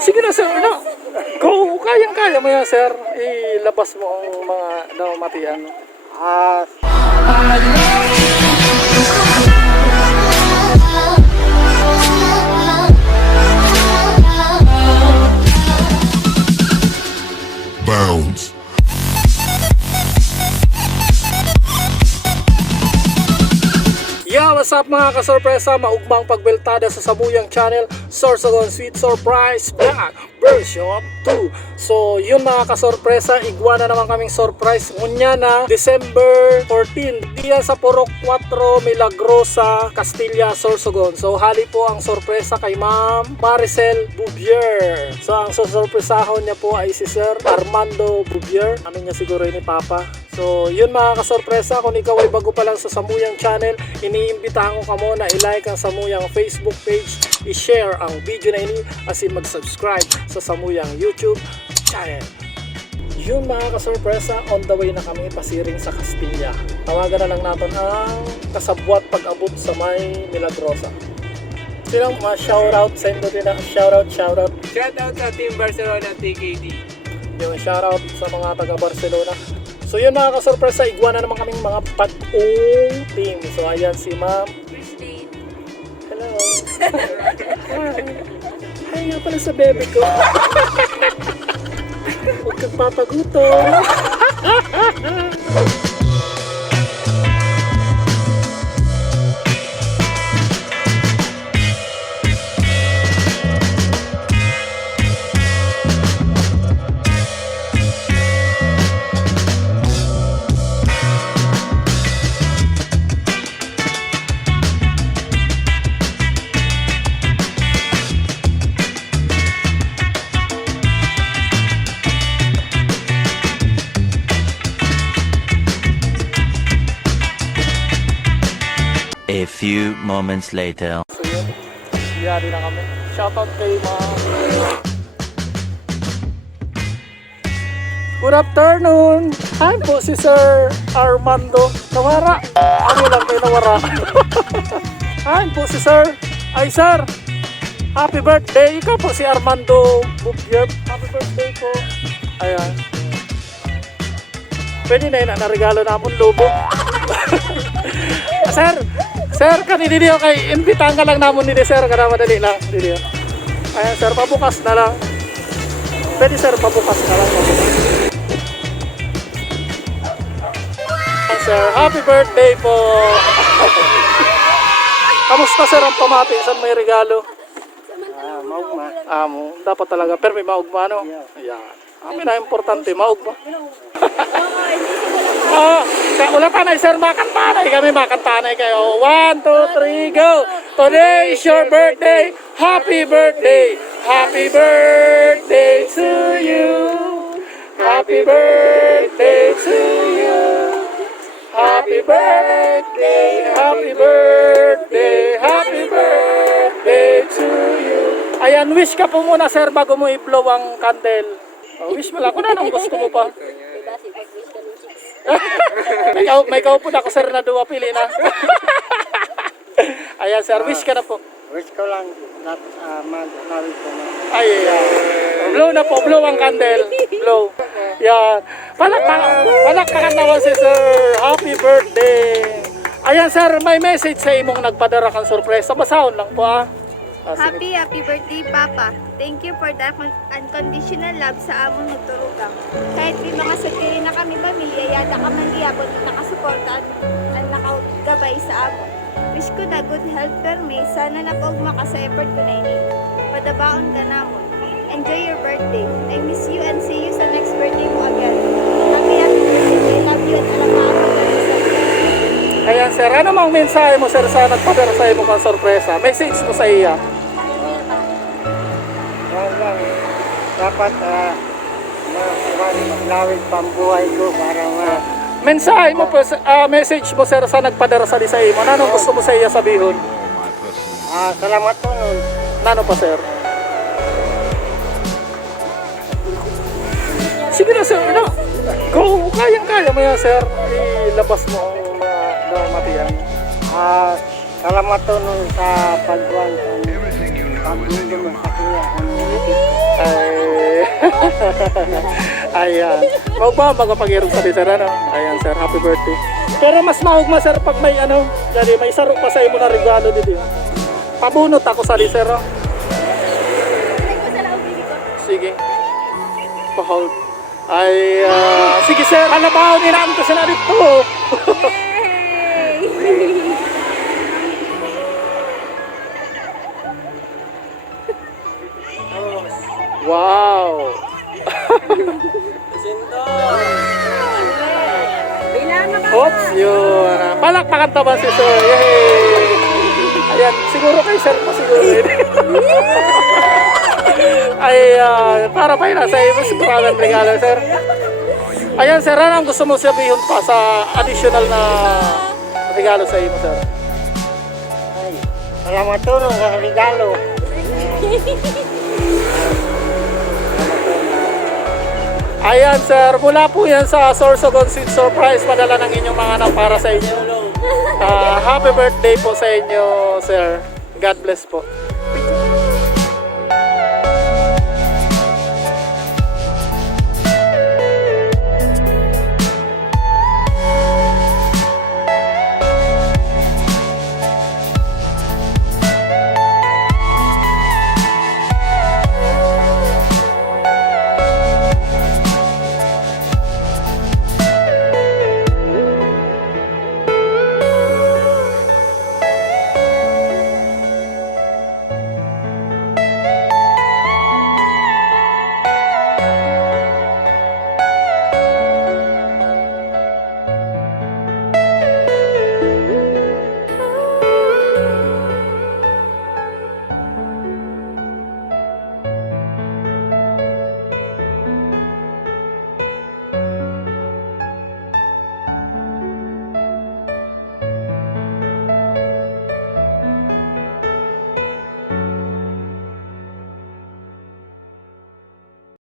Sige na, sir. No. Go. Kayang-kaya mo yan, sir. Ilabas mo ang mga namamatian. Bounds. Yeah, what's up mga kasorpresa? Maugmang pagbeltada sa Samuyang Channel, Sorsogon Sweet Surprise Vlog version 2. So yun mga kasorpresa, igwa na naman kaming surprise ngunya na December 14 diyan sa Purok 4 Milagrosa, Castilla, Sorsogon. So hali po ang sorpresa kay Ma'am Maricel Bouvier. So ang sorpresahon niya po ay si Sir Armando Bouvier. Ano niya siguro ni Papa. So yun mga kasorpresa, kung ikaw ay bago pa lang sa Samuyang Channel, iniimbitahan ko ka mo na i-like ang Samuyang Facebook page, i-share ang video na ini, asin mag-subscribe sa Samuyang YouTube channel. Yun mga kasorpresa, on the way na kami pasiring sa Castilla. Tawagan na lang natin ang kasabwat pag-abot sa may Milagrosa. Silang mga shoutout, send mo din na shoutout. Shoutout sa Team Barcelona TKD. Yung shoutout sa mga taga Barcelona. So yun mga kasorpresa, igwa na naman kaming mga pag-ong team. So ayan si Ma'am. Hello. Hi nga pala sa bebe ko. Huwag kang papaguto. A few moments later. So yun, yari na kami. Shoutout kay Ma'am. Good afternoon! Hi po si Sir Armando Nawara. Ano lang kayo Nawara? Hi po si Sir. Ay Sir, happy birthday! Ikaw po si Armando Bouvier. Happy birthday po. Ayan. Pwede na yun na regalo namon lobo. Sir, kanina niyo kay imbitahan ka lang namon ni Sir, kada madali lang. Dili. Ayan Sir, pabukas na lang. Pwede Sir, pabukas na lang. Ayan Sir, happy birthday po. Kamusta Sir ang pamati? Saan may regalo? Maugma. Amo, dapat talaga. Pero may maugma, no? Ayan. Amin na importante, maugma. Ulatan ay Sir, makantanay kami, makantanay kayo. 1, 2, 3, go! Today is your birthday. Happy birthday. Happy birthday to you. Happy birthday to you. Happy birthday. Happy birthday. Happy birthday to you. Ayan, wish ka po muna Sir bago mo i-blow ang candle. Wish mo lang kung anong gusto mo pa. may kaupo na ako Sir na duwa pili na. Ayan Sir, wish ka na po. Wish ko lang mag-nawid ko na. Ayan. Blow na po, blow ang candle. Blow. Yan. Palakpakan naman si Sir. Happy birthday. Ayan Sir, may message sa imong nagpadara kang sorpresa. Basahon lang po ah. Happy birthday, Papa. Thank you for that unconditional love sa among nagturugang. Kahit may mga sugiri na kami pamilya, yada ka man liyabot na nakasuporta at nakagabay sa amon. Wish ko na good health per me. Sana na pagma ka sa effort ko na ini. Padabaon ka namon. Enjoy your birthday. I miss you and see you sa next birthday mo again. Happy birthday. I love you at alam na ako na sa Ayan Sir, ano mang mensahe mo Sir sa nagpadara sa imong kang sorpresa? Message mo sa iya. Yan lang. Dapat maglawid pambuhay ko para Mensahe mo po, message mo Sir sa nagpadara sa di sa imo. Anong gusto mo sa iya sabihon? salamat po nun. Nano pa Sir? Sige na Sir, no? Go! Kayang-kaya mo yan Sir. Ilabas mo ang mga namamatian. Salamat po nun sa pagbuwan sa pagbuwan sa kuya. Ayan. Maugma magapagirog sa sir, ano? Ayan, sir. Happy birthday. Pero mas maugma, sir, pag may ano, dali, may saro pa sa imo na regalo dito. Pabunot ako sa sir, no? Sige. Pa-hold. Ay, sige, sir. Alabaw, nilaan ko siya na dito. Wow. Oops, yun. Palakpakan taban si sir. Yay! Ayan, siguro kay sir pa siguro yun. Ay, para pa yun sa iyo, siguradan regalo, sir. Ayan, sir, ano ang gusto mo sabihin pa sa additional na regalo sa iyo, sir? Ay, salamat to no, sa regalo. Ayan, sir, mula po yan sa Sorsogon Sweet Surprise, madala ng inyong mga anak para sa inyo. Happy birthday po sa inyo, sir. God bless po.